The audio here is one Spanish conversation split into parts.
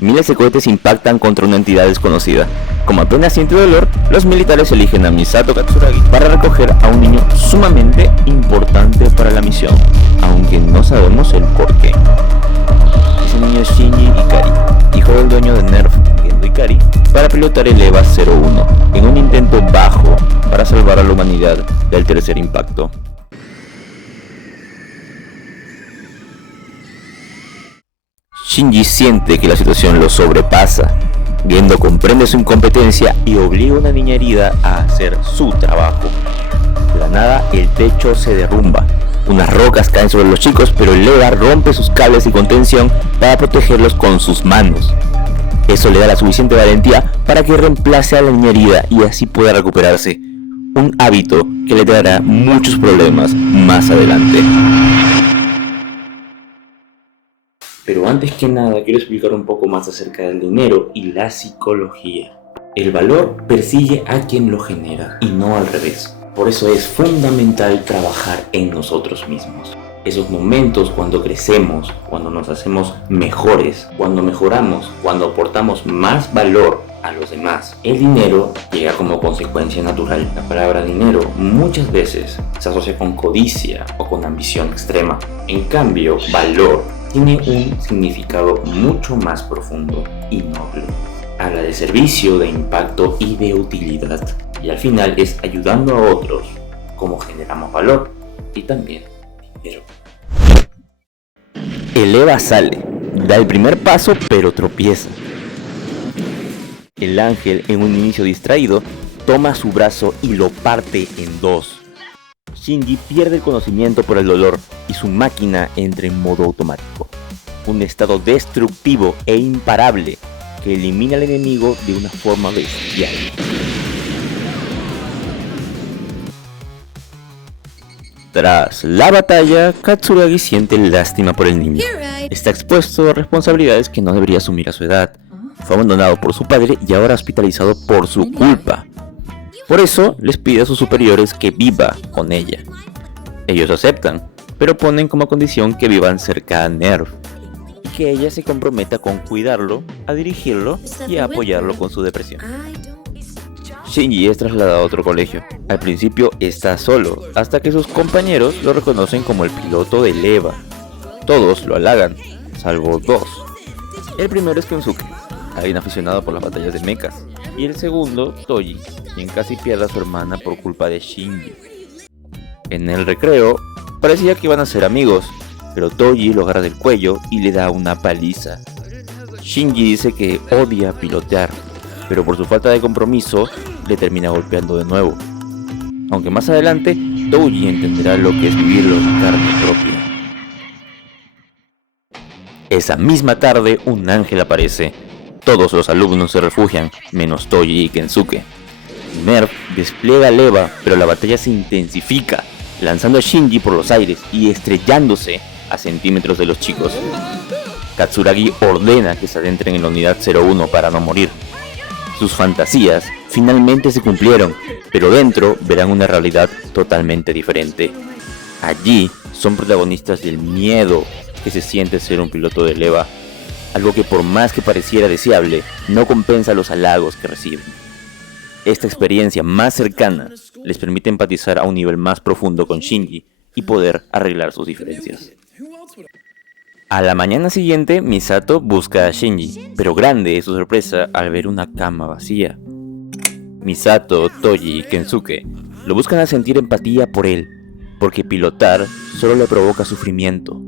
Miles de cohetes impactan contra una entidad desconocida. Como apenas siente dolor, los militares eligen a Misato Katsuragi para recoger a un niño sumamente importante para la misión, aunque no sabemos el porqué. Ese niño es Shinji Ikari, hijo del dueño de Nerf, Gendo Ikari, para pilotar el EVA 01, en un intento bajo para salvar a la humanidad del tercer impacto. Shinji siente que la situación lo sobrepasa. Gendo comprende su incompetencia y obliga a una niña herida a hacer su trabajo. De la nada, el techo se derrumba. Unas rocas caen sobre los chicos, pero el EVA rompe sus cables y contención para protegerlos con sus manos. Eso le da la suficiente valentía para que reemplace a la niña herida y así pueda recuperarse. Un hábito que le traerá muchos problemas más adelante. Pero antes que nada quiero explicar un poco más acerca del dinero y la psicología. El valor persigue a quien lo genera y no al revés. Por eso es fundamental trabajar en nosotros mismos. Esos momentos cuando crecemos, cuando nos hacemos mejores, cuando mejoramos, cuando aportamos más valor a los demás. El dinero llega como consecuencia natural. La palabra dinero muchas veces se asocia con codicia o con ambición extrema. En cambio, valor tiene un significado mucho más profundo y noble. Habla de servicio, de impacto y de utilidad. Y al final es ayudando a otros como generamos valor y también dinero. El EVA sale, da el primer paso pero tropieza. El ángel, en un inicio distraído, toma su brazo y lo parte en dos. Shinji pierde el conocimiento por el dolor y su máquina entra en modo automático. Un estado destructivo e imparable que elimina al enemigo de una forma bestial. Tras la batalla, Katsuragi siente lástima por el niño. Está expuesto a responsabilidades que no debería asumir a su edad. Fue abandonado por su padre y ahora hospitalizado por su culpa. Por eso les pide a sus superiores que viva con ella. Ellos aceptan, pero ponen como condición que vivan cerca a Nerf y que ella se comprometa con cuidarlo, a dirigirlo y a apoyarlo con su depresión. Shinji es trasladado a otro colegio. Al principio está solo, hasta que sus compañeros lo reconocen como el piloto del EVA. Todos lo halagan, salvo dos. El primero es Kensuke, alguien aficionado por las batallas de mechas, y el segundo, Toji, quien casi pierde a su hermana por culpa de Shinji. En el recreo, parecía que iban a ser amigos, pero Toji lo agarra del cuello y le da una paliza. Shinji dice que odia pilotear, pero por su falta de compromiso, le termina golpeando de nuevo. Aunque más adelante, Toji entenderá lo que es vivirlo en carne propia. Esa misma tarde, un ángel aparece. Todos los alumnos se refugian, menos Toji y Kensuke. Nerf despliega el EVA, pero la batalla se intensifica, lanzando a Shinji por los aires y estrellándose a centímetros de los chicos. Katsuragi ordena que se adentren en la unidad 01 para no morir. Sus fantasías finalmente se cumplieron, pero dentro verán una realidad totalmente diferente. Allí son protagonistas del miedo que se siente ser un piloto del EVA, algo que por más que pareciera deseable, no compensa los halagos que reciben. Esta experiencia más cercana les permite empatizar a un nivel más profundo con Shinji y poder arreglar sus diferencias. A la mañana siguiente, Misato busca a Shinji, pero grande es su sorpresa al ver una cama vacía. Misato, Toji y Kensuke lo buscan a sentir empatía por él, porque pilotar solo le provoca sufrimiento.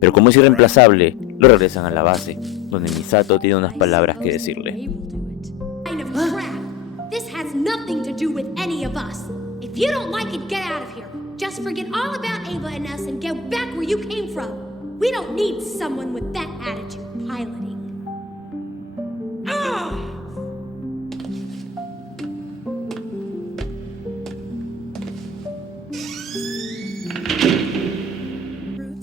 Pero como es irreemplazable, lo regresan a la base, donde Misato tiene unas palabras que decirle. This has nothing to do with any of us. If you don't like it, get out of here. Just forget all about Ava and us and get back where you came from. We don't need someone with that attitude piloting.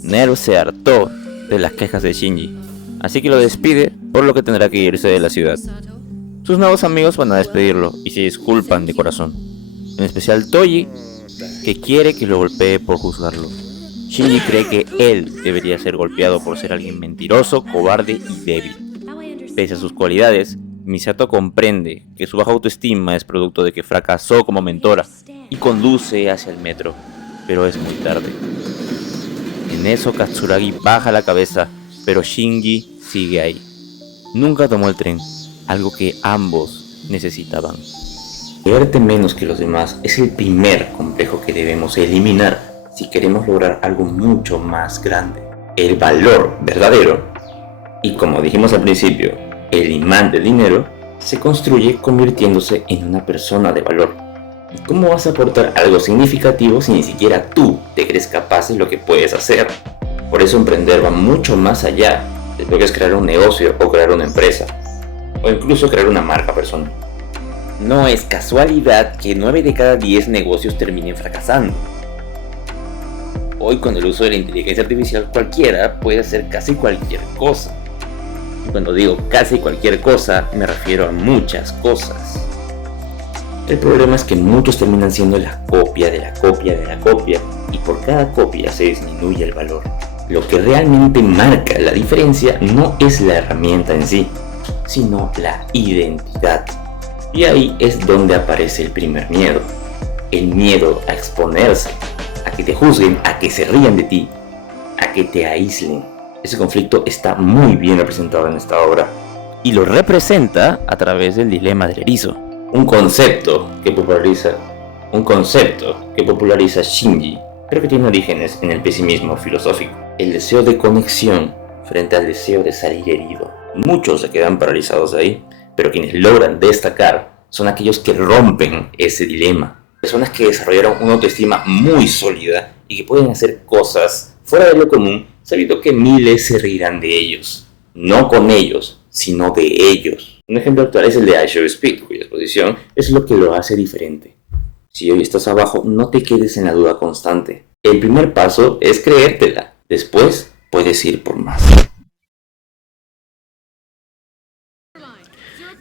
Nerf se hartó de las quejas de Shinji, así que lo despide, por lo que tendrá que irse de la ciudad. Sus nuevos amigos van a despedirlo y se disculpan de corazón, en especial Toji, que quiere que lo golpee por juzgarlo. Shinji cree que él debería ser golpeado por ser alguien mentiroso, cobarde y débil. Pese a sus cualidades, Misato comprende que su baja autoestima es producto de que fracasó como mentora y conduce hacia el metro, pero es muy tarde. En eso Katsuragi baja la cabeza, pero Shinji sigue ahí. Nunca tomó el tren, algo que ambos necesitaban. Creerte menos que los demás es el primer complejo que debemos eliminar si queremos lograr algo mucho más grande. El valor verdadero, y como dijimos al principio, el imán del dinero, se construye convirtiéndose en una persona de valor. ¿Y cómo vas a aportar algo significativo si ni siquiera tú te crees capaz de lo que puedes hacer? Por eso emprender va mucho más allá de lo que es crear un negocio o crear una empresa, o incluso crear una marca personal. No es casualidad que 9 de cada 10 negocios terminen fracasando. Hoy, con el uso de la inteligencia artificial, cualquiera puede hacer casi cualquier cosa. Y cuando digo casi cualquier cosa, me refiero a muchas cosas. El problema es que muchos terminan siendo la copia de la copia de la copia, y por cada copia se disminuye el valor. Lo que realmente marca la diferencia no es la herramienta en sí, sino la identidad. Y ahí es donde aparece el primer miedo. El miedo a exponerse, a que te juzguen, a que se rían de ti, a que te aíslen. Ese conflicto está muy bien representado en esta obra, y lo representa a través del dilema del erizo. Un concepto que populariza Shinji, pero que tiene orígenes en el pesimismo filosófico. El deseo de conexión frente al deseo de salir herido. Muchos se quedan paralizados ahí, pero quienes logran destacar son aquellos que rompen ese dilema. Personas que desarrollaron una autoestima muy sólida y que pueden hacer cosas fuera de lo común, sabiendo que miles se reirán de ellos. No con ellos, sino de ellos. Un ejemplo actual es el de I Show Speed, cuya exposición es lo que lo hace diferente. Si hoy estás abajo, no te quedes en la duda constante. El primer paso es creértela. Después puedes ir por más.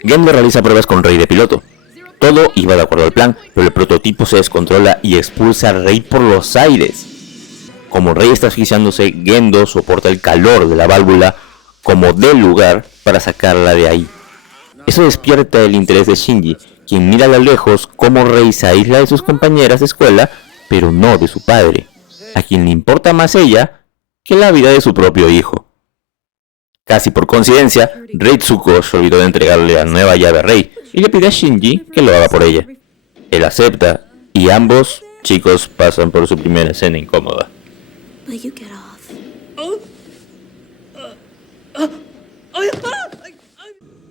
Gendo realiza pruebas con Rei de piloto. Todo iba de acuerdo al plan, pero el prototipo se descontrola y expulsa a Rei por los aires. Como Rei está asfixiándose, Gendo soporta el calor de la válvula como del lugar para sacarla de ahí. Eso despierta el interés de Shinji, quien mira a lo lejos cómo Rei se aísla de sus compañeras de escuela, pero no de su padre, a quien le importa más ella que la vida de su propio hijo. Casi por coincidencia, Rei Tsuko se olvidó de entregarle la nueva llave a Rei y le pide a Shinji que lo haga por ella. Él acepta y ambos chicos pasan por su primera escena incómoda.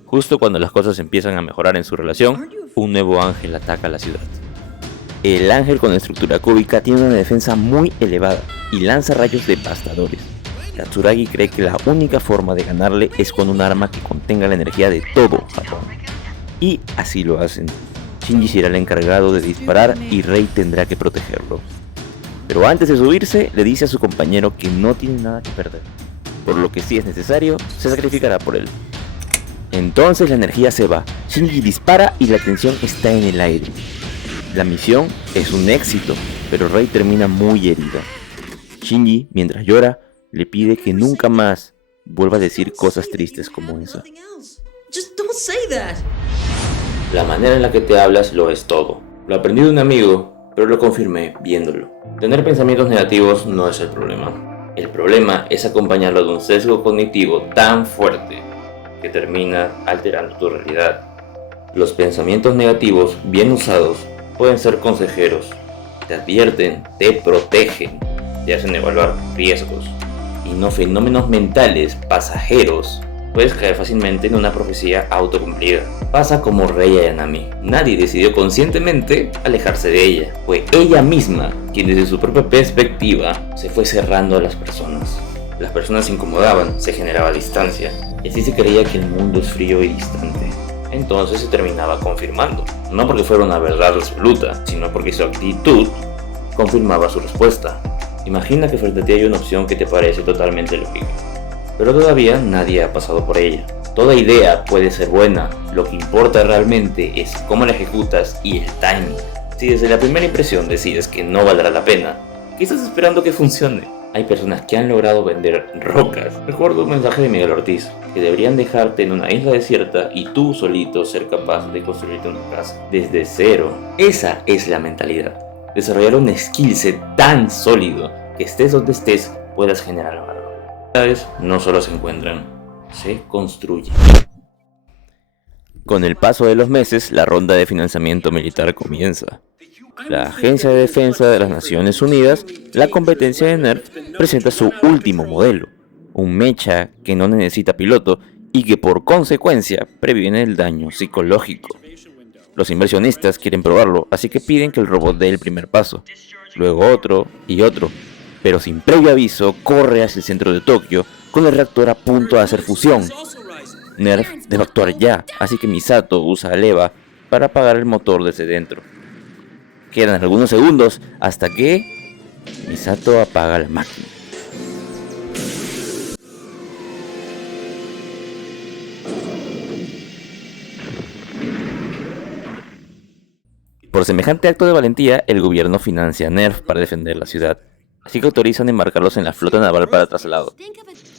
Justo cuando las cosas empiezan a mejorar en su relación, un nuevo ángel ataca la ciudad. El ángel con estructura cúbica tiene una defensa muy elevada y lanza rayos devastadores. Katsuragi cree que la única forma de ganarle es con un arma que contenga la energía de todo Japón. Y así lo hacen. Shinji será el encargado de disparar y Rei tendrá que protegerlo. Pero antes de subirse, le dice a su compañero que no tiene nada que perder. Por lo que si es necesario, se sacrificará por él. Entonces la energía se va, Shinji dispara y la tensión está en el aire. La misión es un éxito, pero Rei termina muy herido. Shinji, mientras llora, le pide que nunca más vuelva a decir cosas tristes como esa. La manera en la que te hablas lo es todo. Lo aprendí de un amigo, pero lo confirmé viéndolo. Tener pensamientos negativos no es el problema. El problema es acompañarlo de un sesgo cognitivo tan fuerte que termina alterando tu realidad. Los pensamientos negativos, bien usados, pueden ser consejeros. Te advierten, te protegen, te hacen evaluar riesgos. Y no fenómenos mentales pasajeros. Puedes caer fácilmente en una profecía autocumplida. Pasa como Rei Ayanami. Nadie decidió conscientemente alejarse de ella. Fue ella misma quien desde su propia perspectiva se fue cerrando a las personas. Las personas se incomodaban, se generaba distancia. Y así se creía que el mundo es frío y distante. Entonces se terminaba confirmando. No porque fuera una verdad absoluta, sino porque su actitud confirmaba su respuesta. Imagina que frente a ti hay una opción que te parece totalmente lógica, pero todavía nadie ha pasado por ella. Toda idea puede ser buena, lo que importa realmente es cómo la ejecutas y el timing. Si desde la primera impresión decides que no valdrá la pena, ¿qué estás esperando que funcione? Hay personas que han logrado vender rocas. Recuerdo un mensaje de Miguel Ortiz, que deberían dejarte en una isla desierta y tú solito ser capaz de construirte una casa desde cero. Esa es la mentalidad. Desarrollar un skill set tan sólido que estés donde estés puedas generar valor. Las no solo se encuentran, se construyen. Con el paso de los meses, la ronda de financiamiento militar comienza. La Agencia de Defensa de las Naciones Unidas, la competencia de Nerf, presenta su último modelo, un mecha que no necesita piloto y que por consecuencia previene el daño psicológico. Los inversionistas quieren probarlo, así que piden que el robot dé el primer paso, luego otro y otro, pero sin previo aviso corre hacia el centro de Tokio con el reactor a punto de hacer fusión. Nerf debe actuar ya, así que Misato usa a Leva para apagar el motor desde dentro. Quedan algunos segundos hasta que Misato apaga la máquina. Por semejante acto de valentía, el gobierno financia a Nerf para defender la ciudad, así que autorizan embarcarlos en la flota naval para traslado.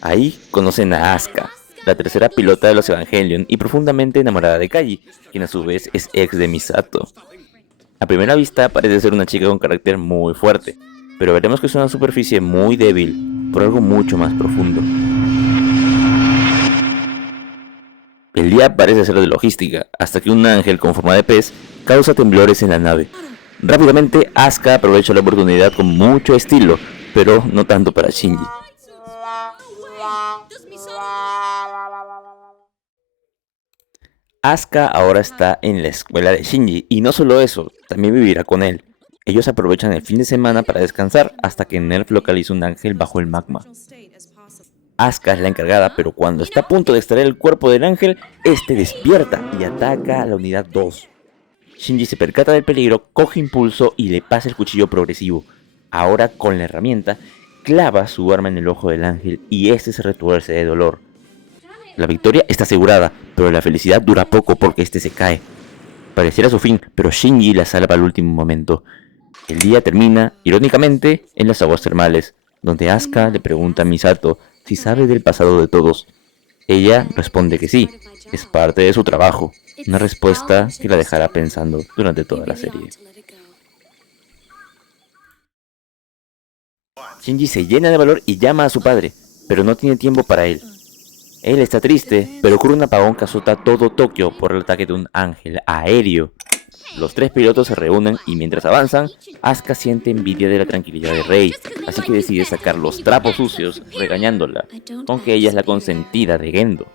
Ahí conocen a Asuka, la tercera pilota de los Evangelion y profundamente enamorada de Kaji, quien a su vez es ex de Misato. A primera vista parece ser una chica con carácter muy fuerte, pero veremos que es una superficie muy débil por algo mucho más profundo. El día parece ser de logística, hasta que un ángel con forma de pez causa temblores en la nave. Rápidamente, Asuka aprovecha la oportunidad con mucho estilo, pero no tanto para Shinji. Asuka ahora está en la escuela de Shinji, y no solo eso, también vivirá con él. Ellos aprovechan el fin de semana para descansar hasta que Nerf localiza un ángel bajo el magma. Asuka es la encargada, pero cuando está a punto de extraer el cuerpo del ángel, este despierta y ataca a la unidad 2. Shinji se percata del peligro, coge impulso y le pasa el cuchillo progresivo. Ahora, con la herramienta, clava su arma en el ojo del ángel y este se retuerce de dolor. La victoria está asegurada, pero la felicidad dura poco porque este se cae. Pareciera su fin, pero Shinji la salva al último momento. El día termina, irónicamente, en las aguas termales, donde Asuka le pregunta a Misato si sabe del pasado de todos. Ella responde que sí, es parte de su trabajo, una respuesta que la dejará pensando durante toda la serie. Shinji se llena de valor y llama a su padre, pero no tiene tiempo para él. Él está triste, pero ocurre un apagón que azota todo Tokio por el ataque de un ángel aéreo. Los tres pilotos se reúnen y mientras avanzan, Asuka siente envidia de la tranquilidad de Rei, así que decide sacar los trapos sucios regañándola, aunque ella es la consentida de Gendo.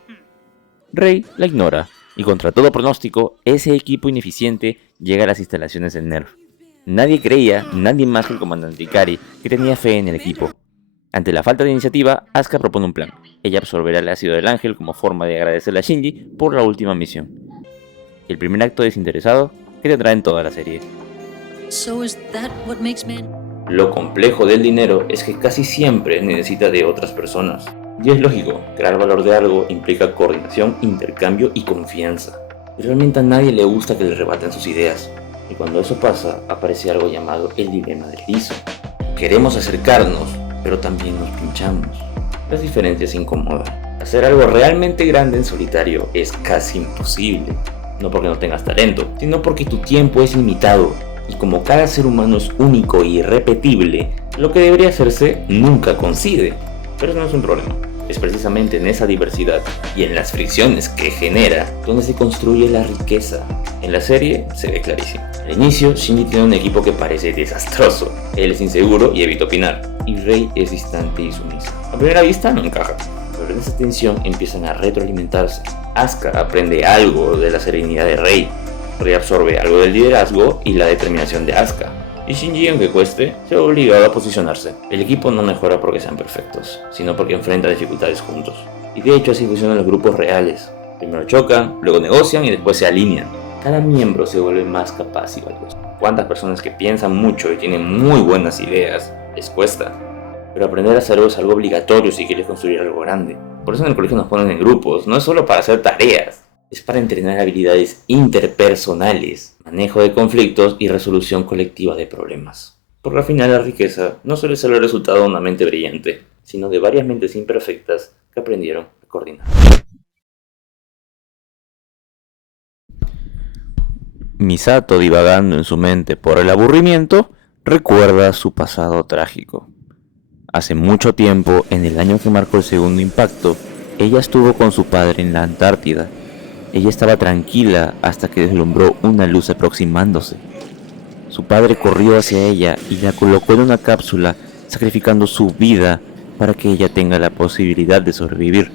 Rei la ignora, y contra todo pronóstico, ese equipo ineficiente llega a las instalaciones de Nerf. Nadie creía, nadie más que el comandante Ikari, que tenía fe en el equipo. Ante la falta de iniciativa, Asuka propone un plan. Ella absorberá el ácido del ángel como forma de agradecerle a Shinji por la última misión. El primer acto desinteresado que tendrá en toda la serie. Lo complejo del dinero es que casi siempre necesita de otras personas. Y es lógico, crear valor de algo implica coordinación, intercambio y confianza. Y realmente a nadie le gusta que le rebaten sus ideas. Y cuando eso pasa, aparece algo llamado el dilema del erizo. Queremos acercarnos, pero también nos pinchamos. Las diferencias incomodan. Hacer algo realmente grande en solitario es casi imposible. No porque no tengas talento, sino porque tu tiempo es limitado. Y como cada ser humano es único e irrepetible, lo que debería hacerse nunca coincide. Pero eso no es un problema. Es precisamente en esa diversidad y en las fricciones que genera donde se construye la riqueza. En la serie se ve clarísimo. Al inicio, Shinji tiene un equipo que parece desastroso. Él es inseguro y evita opinar, y Rei es distante y sumisa. A primera vista no encaja, pero en esa tensión empiezan a retroalimentarse. Asuka aprende algo de la serenidad de Rei. Rei absorbe algo del liderazgo y la determinación de Asuka. Y Shinji, aunque cueste, se ve obligado a posicionarse. El equipo no mejora porque sean perfectos, sino porque enfrenta dificultades juntos. Y de hecho así funcionan los grupos reales. Primero chocan, luego negocian y después se alinean. Cada miembro se vuelve más capaz y valioso. ¿Cuántas personas que piensan mucho y tienen muy buenas ideas les cuesta? Pero aprender a hacerlo es algo obligatorio si quieres construir algo grande. Por eso en el colegio nos ponen en grupos, no es solo para hacer tareas. Es para entrenar habilidades interpersonales, manejo de conflictos y resolución colectiva de problemas. Porque al final la riqueza no suele ser el resultado de una mente brillante, sino de varias mentes imperfectas que aprendieron a coordinar. Misato, divagando en su mente por el aburrimiento, recuerda su pasado trágico. Hace mucho tiempo, en el año que marcó el segundo impacto, ella estuvo con su padre en la Antártida. Ella estaba tranquila hasta que deslumbró una luz aproximándose. Su padre corrió hacia ella y la colocó en una cápsula, sacrificando su vida para que ella tenga la posibilidad de sobrevivir.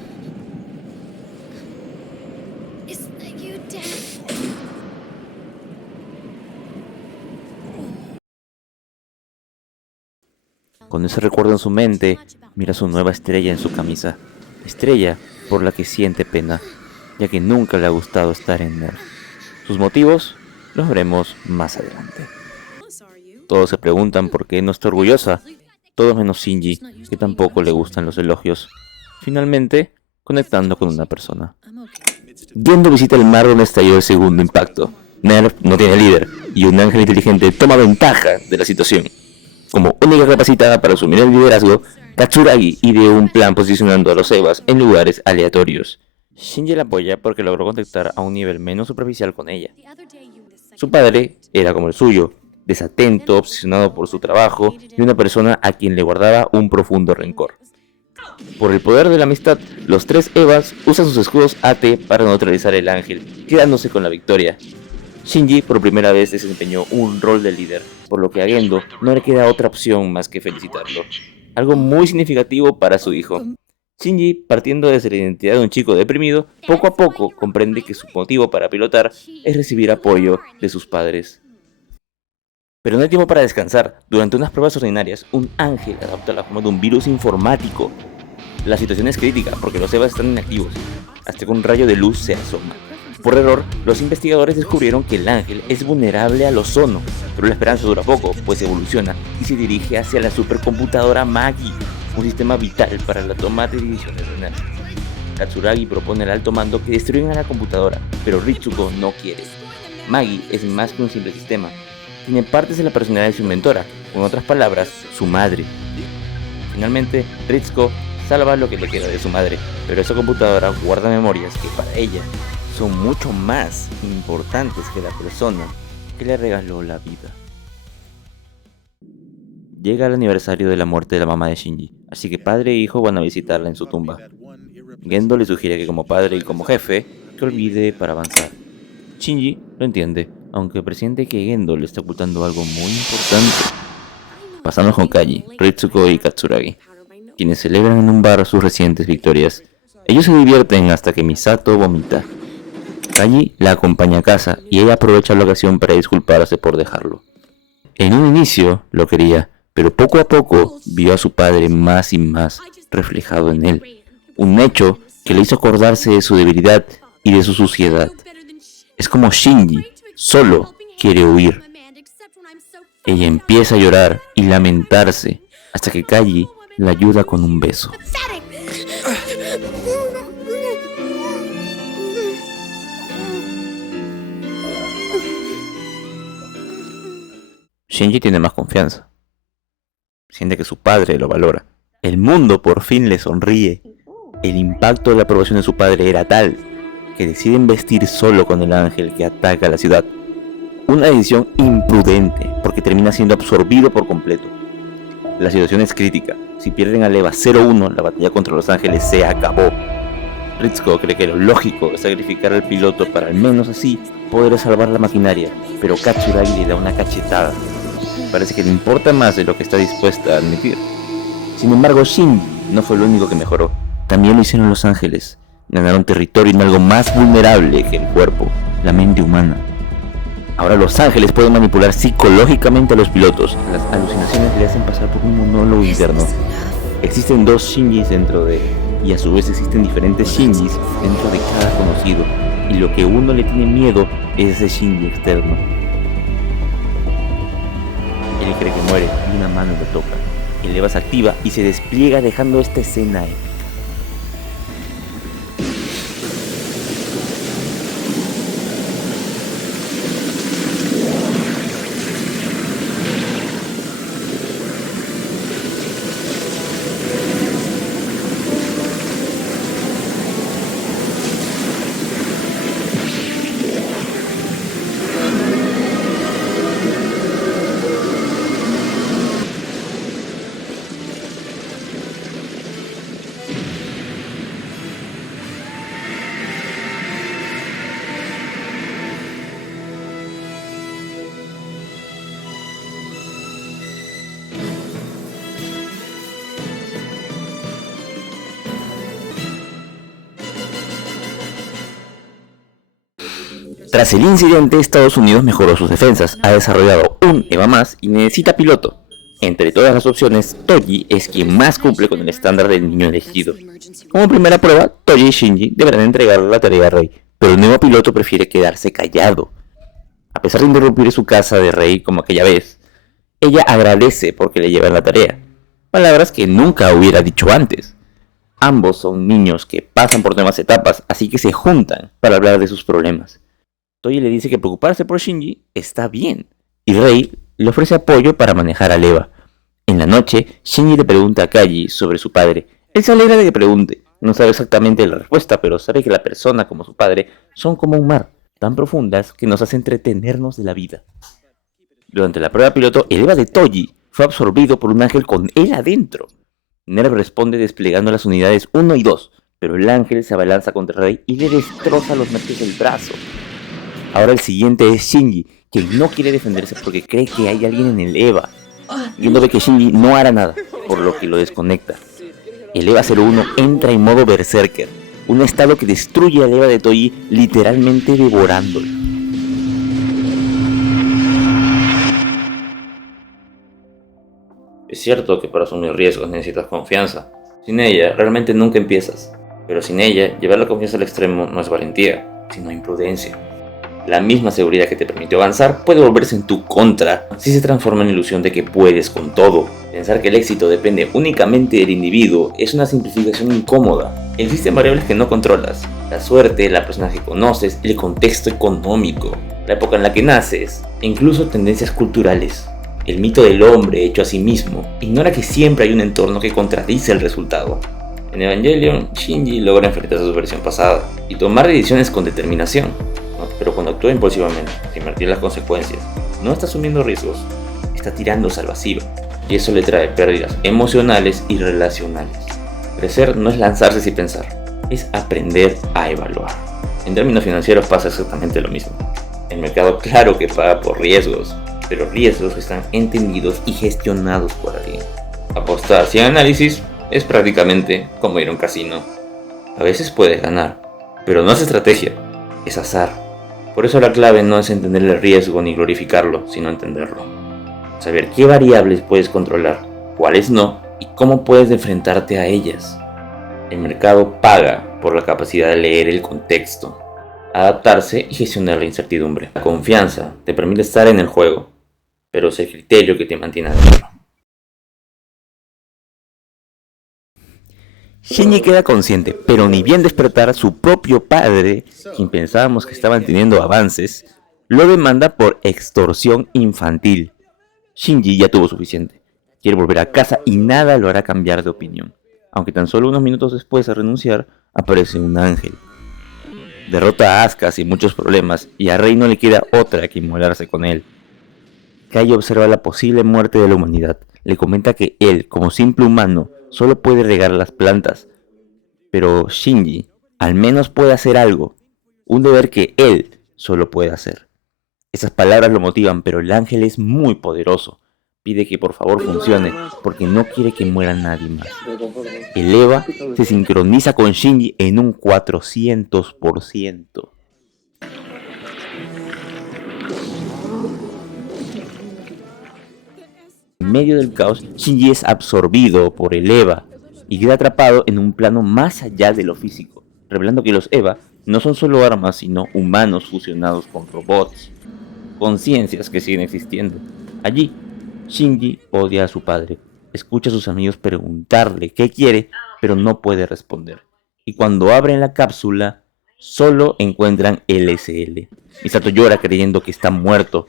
Con ese recuerdo en su mente, mira su nueva estrella en su camisa, estrella por la que siente pena, ya que nunca le ha gustado estar en Nerf. Sus motivos los veremos más adelante. Todos se preguntan por qué no está orgullosa, todos menos Shinji, que tampoco le gustan los elogios. Finalmente, conectando con una persona. Gendo visita el mar donde estalló el segundo impacto. Nerf no tiene líder, y un ángel inteligente toma ventaja de la situación. Como única capacitada para asumir el liderazgo, Katsuragi ideó un plan posicionando a los Evas en lugares aleatorios. Shinji la apoya porque logró contactar a un nivel menos superficial con ella. Su padre era como el suyo, desatento, obsesionado por su trabajo y una persona a quien le guardaba un profundo rencor. Por el poder de la amistad, los tres Evas usan sus escudos AT para neutralizar el ángel, quedándose con la victoria. Shinji por primera vez desempeñó un rol de líder, por lo que a Gendo no le queda otra opción más que felicitarlo. Algo muy significativo para su hijo. Shinji, partiendo desde la identidad de un chico deprimido, poco a poco comprende que su motivo para pilotar es recibir apoyo de sus padres. Pero no hay tiempo para descansar. Durante unas pruebas ordinarias, un ángel adopta la forma de un virus informático. La situación es crítica porque los Evas están inactivos, hasta que un rayo de luz se asoma. Por error, los investigadores descubrieron que el ángel es vulnerable al ozono, pero la esperanza dura poco, pues evoluciona y se dirige hacia la supercomputadora Magi, un sistema vital para la toma de decisiones de Nerf. Katsuragi propone al alto mando que destruyan a la computadora, pero Ritsuko no quiere. Magi es más que un simple sistema, tiene partes de la personalidad de su inventora, con otras palabras, su madre. Finalmente, Ritsuko salva lo que le queda de su madre, pero esa computadora guarda memorias que para ella son mucho más importantes que la persona que le regaló la vida. Llega el aniversario de la muerte de la mamá de Shinji, así que padre e hijo van a visitarla en su tumba. Gendo le sugiere que como padre y como jefe, que olvide para avanzar. Shinji lo entiende, aunque presiente que Gendo le está ocultando algo muy importante. Pasamos con Kaji, Ritsuko y Katsuragi, quienes celebran en un bar sus recientes victorias. Ellos se divierten hasta que Misato vomita. Kaji la acompaña a casa y ella aprovecha la ocasión para disculparse por dejarlo. En un inicio lo quería, pero poco a poco vio a su padre más y más reflejado en él. Un hecho que le hizo acordarse de su debilidad y de su suciedad. Es como Shinji, solo quiere huir. Ella empieza a llorar y lamentarse hasta que Kaji la ayuda con un beso. Shinji tiene más confianza. Siente que su padre lo valora. El mundo por fin le sonríe. El impacto de la aprobación de su padre era tal que decide investir solo con el ángel que ataca la ciudad. Una decisión imprudente porque termina siendo absorbido por completo. La situación es crítica. Si pierden a Eva 0-1, la batalla contra los ángeles se acabó. Ritsuko cree que lo lógico es sacrificar al piloto para al menos así poder salvar la maquinaria, pero Katsuragi le da una cachetada. Parece que le importa más de lo que está dispuesta a admitir. Sin embargo, Shinji no fue lo único que mejoró. También lo hicieron los ángeles. Ganaron territorio en algo más vulnerable que el cuerpo, la mente humana. Ahora los ángeles pueden manipular psicológicamente a los pilotos. Las alucinaciones le hacen pasar por un monólogo interno. Existen dos Shinjis dentro de él, y a su vez existen diferentes Shinjis dentro de cada conocido. Y lo que uno le tiene miedo es ese Shinji externo. Él cree que muere y una mano lo toca. El Eva se activa y se despliega dejando esta escena épica. Tras el incidente, Estados Unidos mejoró sus defensas, ha desarrollado un EVA más y necesita piloto. Entre todas las opciones, Toji es quien más cumple con el estándar del niño elegido. Como primera prueba, Toji y Shinji deberán entregarle la tarea a Rei, pero el nuevo piloto prefiere quedarse callado. A pesar de interrumpir su casa de Rei como aquella vez, ella agradece porque le llevan la tarea, palabras que nunca hubiera dicho antes. Ambos son niños que pasan por nuevas etapas, así que se juntan para hablar de sus problemas. Toji le dice que preocuparse por Shinji está bien, y Rei le ofrece apoyo para manejar a Eva. En la noche, Shinji le pregunta a Kaji sobre su padre. Él se alegra de que pregunte, no sabe exactamente la respuesta, pero sabe que la persona como su padre son como un mar, tan profundas que nos hace entretenernos de la vida. Durante la prueba piloto, el Eva de Toji fue absorbido por un ángel con él adentro. Nerv responde desplegando las unidades 1 y 2, pero el ángel se abalanza contra Rei y le destroza los nervios del brazo. Ahora el siguiente es Shinji, que no quiere defenderse porque cree que hay alguien en el Eva. Viendo ve que Shinji no hará nada, por lo que lo desconecta. El Eva 01 entra en modo Berserker, un estado que destruye al Eva de Toji literalmente devorándolo. Es cierto que para asumir riesgos necesitas confianza. Sin ella, realmente nunca empiezas. Pero sin ella, llevar la confianza al extremo no es valentía, sino imprudencia. La misma seguridad que te permitió avanzar puede volverse en tu contra si se transforma en la ilusión de que puedes con todo. Pensar que el éxito depende únicamente del individuo es una simplificación incómoda. Existen variables que no controlas: la suerte, la persona que conoces, el contexto económico, la época en la que naces, e incluso tendencias culturales. El mito del hombre hecho a sí mismo ignora que siempre hay un entorno que contradice el resultado. En Evangelion, Shinji logra enfrentar a su versión pasada y tomar decisiones con determinación, pero cuando actúa impulsivamente, sin invertir las consecuencias, no está asumiendo riesgos, está tirándose al vacío, y eso le trae pérdidas emocionales y relacionales. Crecer no es lanzarse sin pensar, es aprender a evaluar. En términos financieros pasa exactamente lo mismo. El mercado claro que paga por riesgos, pero riesgos están entendidos y gestionados por alguien. Apostar sin análisis es prácticamente como ir a un casino. A veces puedes ganar, pero no es estrategia, es azar. Por eso la clave no es entender el riesgo ni glorificarlo, sino entenderlo. Saber qué variables puedes controlar, cuáles no, y cómo puedes enfrentarte a ellas. El mercado paga por la capacidad de leer el contexto, adaptarse y gestionar la incertidumbre. La confianza te permite estar en el juego, pero es el criterio que te mantiene adentro. Shinji queda consciente, pero ni bien despertar, su propio padre, quien pensábamos que estaban teniendo avances, lo demanda por extorsión infantil. Shinji ya tuvo suficiente, quiere volver a casa y nada lo hará cambiar de opinión, aunque tan solo unos minutos después de renunciar, aparece un ángel. Derrota a Asuka sin muchos problemas y a Rei no le queda otra que inmolarse con él. Kai observa la posible muerte de la humanidad, le comenta que él, como simple humano, solo puede regar las plantas, pero Shinji al menos puede hacer algo, un deber que él solo puede hacer. Esas palabras lo motivan, pero el ángel es muy poderoso, pide que por favor funcione, porque no quiere que muera nadie más. El Eva se sincroniza con Shinji en un 400%. En medio del caos, Shinji es absorbido por el Eva y queda atrapado en un plano más allá de lo físico, revelando que los Eva no son solo armas, sino humanos fusionados con robots, conciencias que siguen existiendo. Allí, Shinji odia a su padre, escucha a sus amigos preguntarle qué quiere, pero no puede responder. Y cuando abren la cápsula, solo encuentran LSL. Misato llora creyendo que está muerto,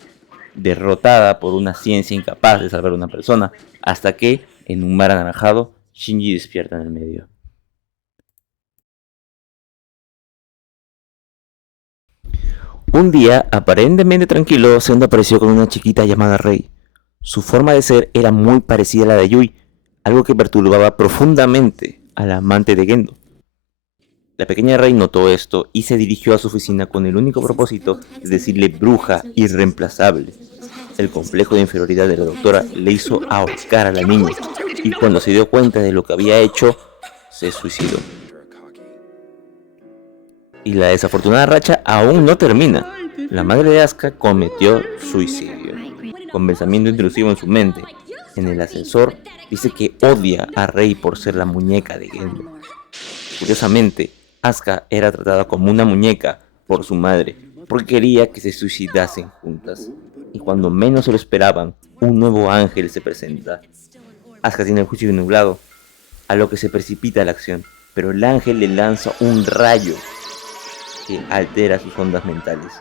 derrotada por una ciencia incapaz de salvar a una persona, hasta que, en un mar anaranjado, Shinji despierta en el medio. Un día, aparentemente tranquilo, Sendo apareció con una chiquita llamada Rei. Su forma de ser era muy parecida a la de Yui, algo que perturbaba profundamente a la amante de Gendo. La pequeña Rei notó esto y se dirigió a su oficina con el único propósito de decirle bruja irreemplazable. El complejo de inferioridad de la doctora le hizo ahorcar a la niña, y cuando se dio cuenta de lo que había hecho, se suicidó. Y la desafortunada racha aún no termina. La madre de Asuka cometió suicidio, con pensamiento intrusivo en su mente. En el ascensor dice que odia a Rei por ser la muñeca de Gendo. Curiosamente, Asuka era tratada como una muñeca por su madre, porque quería que se suicidasen juntas. Y cuando menos se lo esperaban, un nuevo ángel se presenta. Asuka tiene el juicio nublado, a lo que se precipita la acción, pero el ángel le lanza un rayo que altera sus ondas mentales.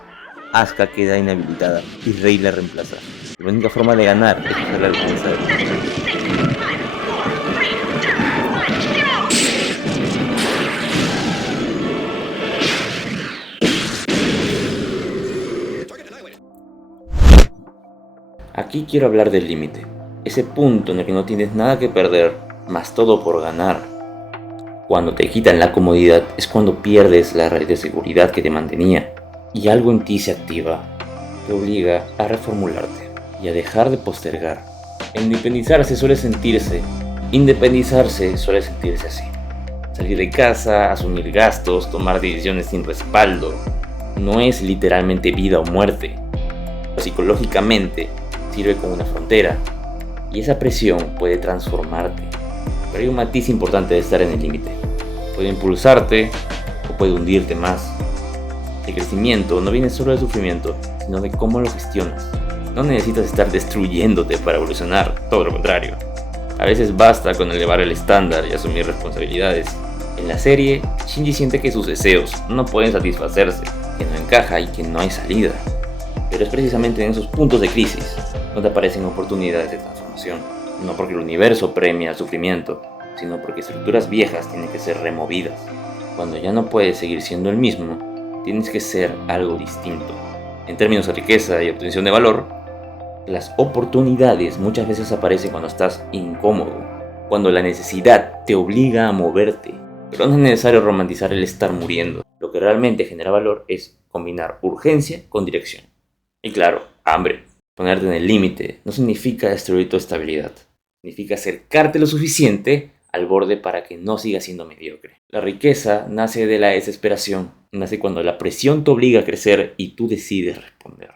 Asuka queda inhabilitada y Rei la reemplaza. La única forma de ganar es usar la defensa de Aquí quiero hablar del límite, ese punto en el que no tienes nada que perder, más todo por ganar. Cuando te quitan la comodidad es cuando pierdes la red de seguridad que te mantenía, y algo en ti se activa, te obliga a reformularte y a dejar de postergar. Independizarse suele sentirse así. Salir de casa, asumir gastos, tomar decisiones sin respaldo, no es literalmente vida o muerte. Psicológicamente, sirve como una frontera, y esa presión puede transformarte. Pero hay un matiz importante de estar en el límite. Puede impulsarte o puede hundirte más. El crecimiento no viene solo del sufrimiento, sino de cómo lo gestionas. No necesitas estar destruyéndote para evolucionar, todo lo contrario. A veces basta con elevar el estándar y asumir responsabilidades. En la serie, Shinji siente que sus deseos no pueden satisfacerse, que no encaja y que no hay salida. Pero es precisamente en esos puntos de crisis donde aparecen oportunidades de transformación, no porque el universo premia el sufrimiento, sino porque estructuras viejas tienen que ser removidas. Cuando ya no puedes seguir siendo el mismo, tienes que ser algo distinto. En términos de riqueza y obtención de valor, las oportunidades muchas veces aparecen cuando estás incómodo, cuando la necesidad te obliga a moverte. Pero no es necesario romantizar el estar muriendo. Lo que realmente genera valor es combinar urgencia con dirección. Y claro, hambre. Ponerte en el límite no significa destruir tu estabilidad. Significa acercarte lo suficiente al borde para que no sigas siendo mediocre. La riqueza nace de la desesperación. Nace cuando la presión te obliga a crecer y tú decides responder.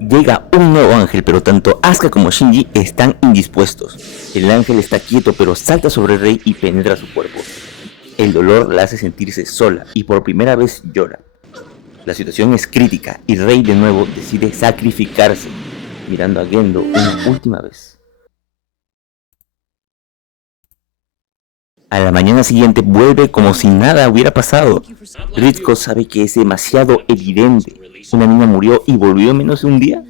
Llega un nuevo ángel, pero tanto Asuka como Shinji están indispuestos. El ángel está quieto, pero salta sobre Rei y penetra su cuerpo. El dolor la hace sentirse sola y por primera vez llora. La situación es crítica y Rei de nuevo decide sacrificarse, mirando a Gendo una última vez. A la mañana siguiente vuelve como si nada hubiera pasado. Ritsuko sabe que es demasiado evidente. Una niña murió y volvió en menos de un día.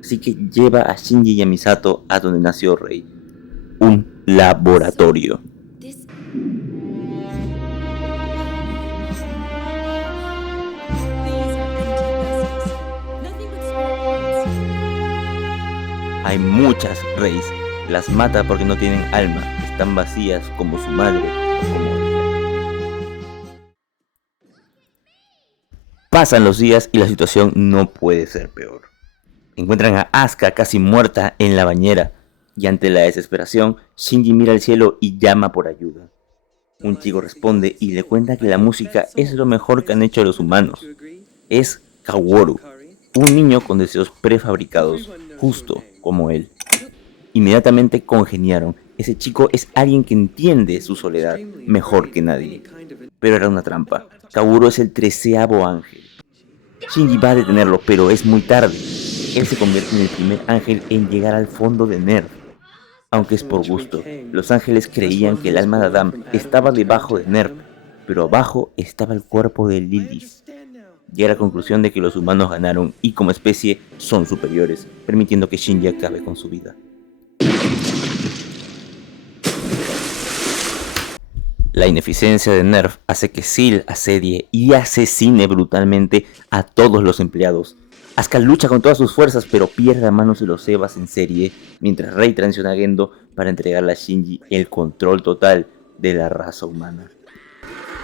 Así que lleva a Shinji y a Misato a donde nació Rei. Un laboratorio. Hay muchas Reis. Las mata porque no tienen alma. Están vacías como su madre o como ella. Pasan los días y la situación no puede ser peor. Encuentran a Asuka casi muerta en la bañera. Y ante la desesperación, Shinji mira al cielo y llama por ayuda. Un chico responde y le cuenta que la música es lo mejor que han hecho los humanos. Es Kaworu, un niño con deseos prefabricados, justo como él. Inmediatamente congeniaron. Ese chico es alguien que entiende su soledad mejor que nadie. Pero era una trampa. Kaworu es el 13º ángel. Shinji va a detenerlo, pero es muy tarde. Él se convierte en el primer ángel en llegar al fondo de Nerv. Aunque es por gusto, los ángeles creían que el alma de Adam estaba debajo de Nerv, pero abajo estaba el cuerpo de Lilith. Llega a la conclusión de que los humanos ganaron y como especie son superiores, permitiendo que Shinji acabe con su vida. La ineficiencia de Nerv hace que Seal asedie y asesine brutalmente a todos los empleados. Asuka lucha con todas sus fuerzas, pero pierde a manos de los Evas en serie, mientras Rei traiciona a Gendo para entregarle a Shinji el control total de la raza humana.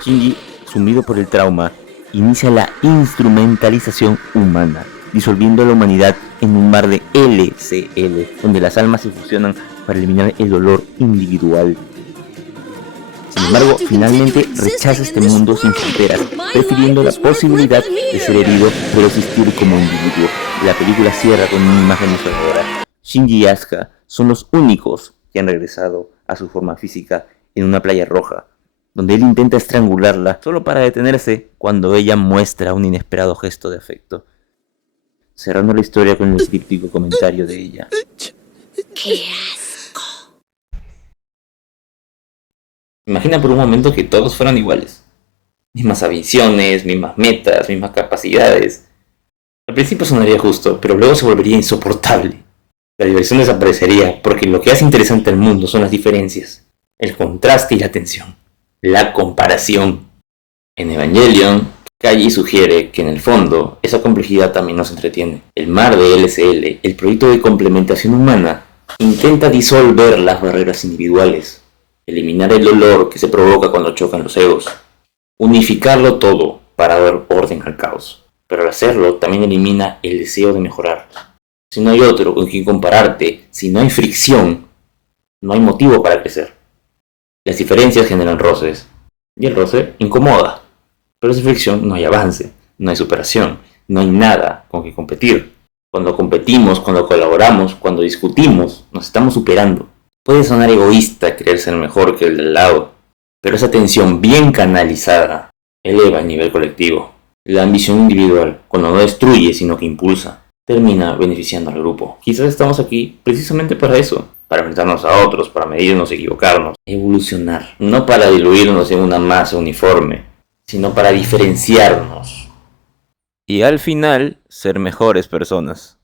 Shinji, sumido por el trauma, inicia la instrumentalización humana, disolviendo a la humanidad en un mar de LCL, donde las almas se fusionan para eliminar el dolor individual. Sin Sin embargo, finalmente rechaza este mundo sin fronteras, prefiriendo la posibilidad de ser herido pero existir como individuo. La película cierra con una imagen desoladora. Shinji y Asuka son los únicos que han regresado a su forma física en una playa roja, donde él intenta estrangularla solo para detenerse cuando ella muestra un inesperado gesto de afecto, cerrando la historia con el críptico comentario de ella: ¡Qué asco! Imagina por un momento que todos fueran iguales. Mismas ambiciones, mismas metas, mismas capacidades. Al principio sonaría justo, pero luego se volvería insoportable. La diversión desaparecería, porque lo que hace interesante al mundo son las diferencias, el contraste y la tensión, la comparación. En Evangelion, Kaji sugiere que en el fondo, esa complejidad también nos entretiene. El mar de LSL, el proyecto de complementación humana, intenta disolver las barreras individuales, eliminar el dolor que se provoca cuando chocan los egos, unificarlo todo para dar orden al caos. Pero al hacerlo también elimina el deseo de mejorar. Si no hay otro con quien compararte, si no hay fricción, no hay motivo para crecer. Las diferencias generan roces, y el roce incomoda. Pero sin fricción no hay avance, no hay superación, no hay nada con que competir. Cuando competimos, cuando colaboramos, cuando discutimos, nos estamos superando. Puede sonar egoísta querer ser mejor que el del lado, pero esa tensión bien canalizada eleva el nivel colectivo. La ambición individual, cuando no destruye sino que impulsa, termina beneficiando al grupo. Quizás estamos aquí precisamente para eso, para enfrentarnos a otros, para medirnos, equivocarnos, evolucionar, no para diluirnos en una masa uniforme, sino para diferenciarnos. Y al final, ser mejores personas.